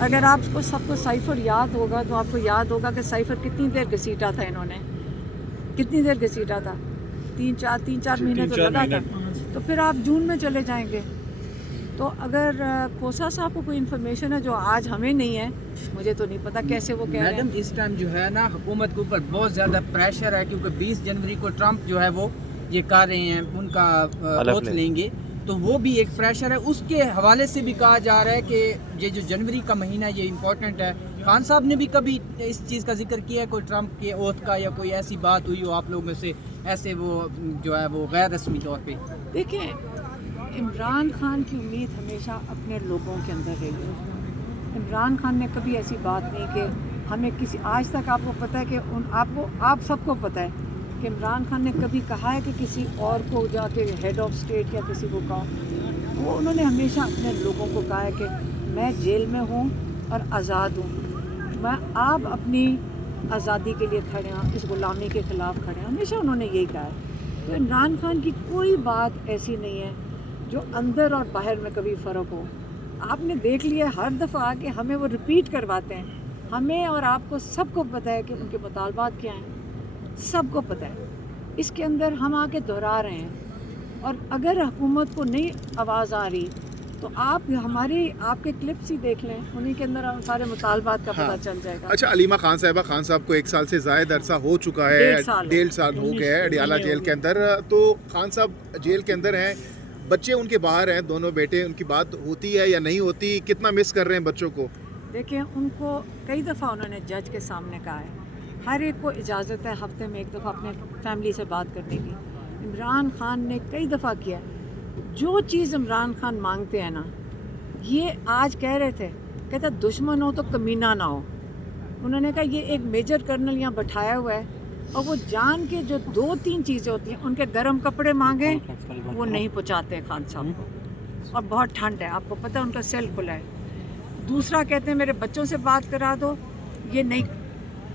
اگر آپ کو سب کو سائفر یاد ہوگا تو آپ کو یاد ہوگا کہ سائفر کتنی دیر گھسیٹا تھا انہوں نے، کتنی دیر گھسیٹا تھا، تین چار مہینے تو لگا تھا. تو پھر آپ جون میں چلے جائیں گے. تو اگر کھوسا صاحب کو کوئی انفارمیشن ہے جو آج ہمیں نہیں ہے، مجھے تو نہیں پتا کیسے وہ کہہ رہے ہیں. میڈم اس ٹائم جو ہے نا حکومت کے اوپر بہت زیادہ پریشر ہے، کیونکہ 20 جنوری کو ٹرمپ جو ہے وہ یہ کر رہے ہیں، ان کا اوتھ لیں گے، تو وہ بھی ایک پریشر ہے. اس کے حوالے سے بھی کہا جا رہا ہے کہ یہ جو جنوری کا مہینہ یہ امپورٹنٹ ہے. خان صاحب نے بھی کبھی اس چیز کا ذکر کیا ہے، کوئی ٹرمپ کے اوتھ کا یا کوئی ایسی بات ہوئی ہو آپ لوگوں میں سے ایسے وہ جو ہے وہ غیر رسمی طور پہ؟ دیکھیں، عمران خان کی امید ہمیشہ اپنے لوگوں کے اندر رہی ہے. عمران خان نے کبھی ایسی بات نہیں کہ ہمیں کسی، آج تک آپ کو پتہ ہے کہ آپ سب کو پتہ ہے کہ عمران خان نے کبھی کہا ہے کہ کسی اور کو جا کے ہیڈ آف اسٹیٹ یا کسی کو کہا. وہ انہوں نے ہمیشہ اپنے لوگوں کو کہا ہے کہ میں جیل میں ہوں اور آزاد ہوں، آپ اپنی آزادی کے لیے کھڑے ہیں، اس غلامی کے خلاف کھڑے ہیں. ہمیشہ انہوں نے یہی کہا ہے. تو عمران خان کی کوئی بات ایسی نہیں ہے جو اندر اور باہر میں کبھی فرق ہو. آپ نے دیکھ لیا ہر دفعہ کہ ہمیں وہ ریپیٹ کرواتے ہیں. ہمیں اور آپ کو سب کو پتہ ہے کہ ان کے مطالبات کیا ہیں، سب کو پتہ ہے. اس کے اندر ہم آ کے دہرا رہے ہیں. اور اگر حکومت کو نہیں آواز آ رہی تو آپ کے کلپس ہی دیکھ لیں، انہی کے اندر سارے مطالبات کا پتہ چل جائے گا. اچھا، علیمہ خان صاحبہ، خان صاحب کو 1 سال سے زائد عرصہ ہو چکا ہے، 1.5 سال ہو گیا ہے اڈیالہ جیل کے اندر. تو خان صاحب جیل کے اندر ہیں، بچے ان کے باہر ہیں، دونوں بیٹے. ان کی بات ہوتی ہے یا نہیں ہوتی؟ کتنا مس کر رہے ہیں بچوں کو؟ دیکھیں، ان کو کئی دفعہ انہوں نے جج کے سامنے کہا ہے، ہر ایک کو اجازت ہے ہفتے میں 1 دفعہ اپنے فیملی سے بات کرنے کی. عمران خان نے کئی دفعہ کیا. جو چیز عمران خان مانگتے ہیں نا، یہ آج کہہ رہے تھے، کہتے دشمن ہو تو کمینہ نہ ہو. انہوں نے کہا یہ ایک میجر کرنل یہاں بٹھایا ہوا ہے، اور وہ جان کے جو 2-3 چیزیں ہوتی ہیں، ان کے گرم کپڑے مانگیں وہ نہیں پہنچاتے خان صاحب کو. اور بہت ٹھنڈ ہے، آپ کو پتہ ہے ان کا سیل کھلا ہے. دوسرا کہتے ہیں میرے بچوں سے بات کرا دو، یہ نہیں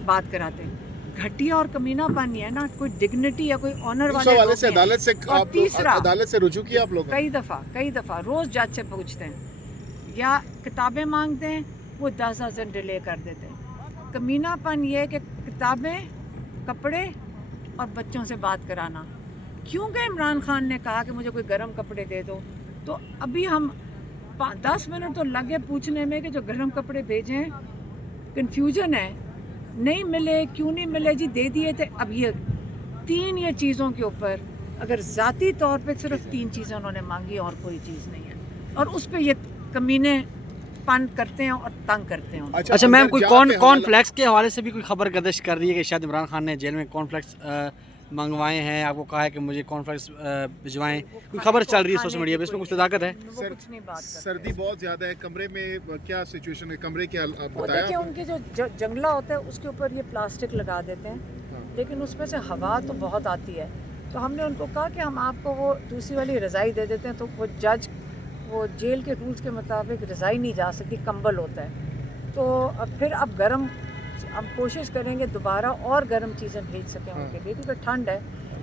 بات کراتے. گھٹیا اور کمینہ پانی ہے نا، کوئی ڈگنیٹی یا کوئی آنر والے حوالے سے عدالت سے اور تیسرا عدالت سے رجوع کیا آپ لوگ؟ کئی دفعہ روز جج سے پوچھتے ہیں، یا کتابیں مانگتے ہیں، وہ 10 دن ڈیلے کر دیتے ہیں. کمینہ پن یہ کہ کتابیں، کپڑے اور بچوں سے بات کرانا. کیونکہ عمران خان نے کہا کہ مجھے کوئی گرم کپڑے دے دو، تو ابھی ہم 10 منٹ تو لگے پوچھنے میں کہ جو گرم کپڑے بھیجیں. کنفیوژن ہے، نہیں ملے، کیوں نہیں ملے جی، دے دیے تھے. اب یہ چیزوں کے اوپر اگر ذاتی طور پہ صرف 3 چیزیں انہوں نے مانگی اور کوئی چیز نہیں ہے، اور اس پہ یہ کمینے پن کرتے ہیں اور تنگ کرتے ہیں. اچھا میم، کوئی کارن فلیکس کے حوالے سے بھی کوئی خبر گردش کر رہی ہے کہ شاید عمران خان نے جیل میں کارن فلیکس منگوائے ہیں؟ آپ کو کہا ہے کہ مجھے کارن فلیکس بھجوائیں، کوئی خبر چل رہی ہے سوشل میڈیا پہ، اس میں کچھ صداقت ہے؟ سردی بہت زیادہ ہے، کمرے میں کیا سچویشن ہے؟ کمرے کیا بتایا؟ دیکھیں، ان کی جو جنگلہ ہوتا ہے اس کے اوپر یہ پلاسٹک لگا دیتے ہیں، لیکن اس میں سے ہوا تو بہت آتی ہے. تو ہم نے ان کو کہا کہ ہم آپ کو وہ دوسری والی رضائی دے دیتے ہیں. تو وہ جج، وہ جیل کے رولز کے مطابق رضائی نہیں جا سکتی، کمبل ہوتا ہے. تو پھر اب گرم، ہم کوشش کریں گے دوبارہ اور گرم چیزیں بھیج سکیں ان کے لیے، کیونکہ ٹھنڈ ہے.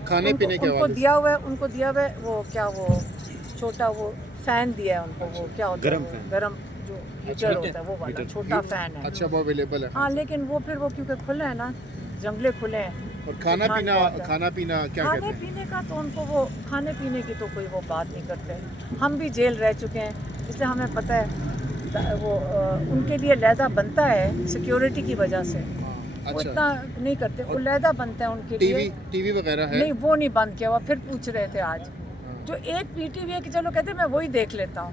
کھانے پینے کے ان کو دیا ہوا ہے وہ چھوٹا وہ فین دیا ہے ان کو، وہ کیا ہوتا ہے، گرم جو ہیٹر ہوتا ہے وہ والا چھوٹا فین ہے. اچھا، وہ اویلیبل ہے. ہاں، لیکن وہ پھر وہ کیونکہ کھلا ہے نا، جنگلے کھلے ہیں. اور کھانا پینا کیا کہتے ہیں؟ کھانے پینے کا تو ان کو، وہ کھانے پینے کی تو کوئی وہ بات نہیں کرتے. ہم بھی جیل رہ چکے ہیں، اس لیے ہمیں پتہ ہے. وہ ان کے لیے علیحدہ بنتا ہے سیکیورٹی کی وجہ سے، وہ اتنا نہیں کرتے. علیحدہ بنتا ہے ان کے لیے. ٹی وی وغیرہ ہے؟ نہیں، وہ نہیں بند کیا ہوا. پھر پوچھ رہے تھے آج جو ایک پی ٹی وی ہے کہ چلو کہتے میں وہی دیکھ لیتا ہوں.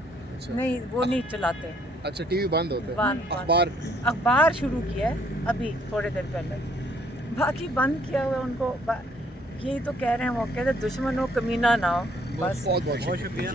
نہیں، وہ نہیں چلاتے. اچھا، ٹی وی بند ہوتا ہے. اخبار شروع کیا ہے ابھی تھوڑے دیر پہلے، باقی بند کیا ہوا. ان کو یہی تو کہہ رہے ہیں، وہ کہتے دشمن ہو کمینہ نہ ہو. بس بہت شکریہ.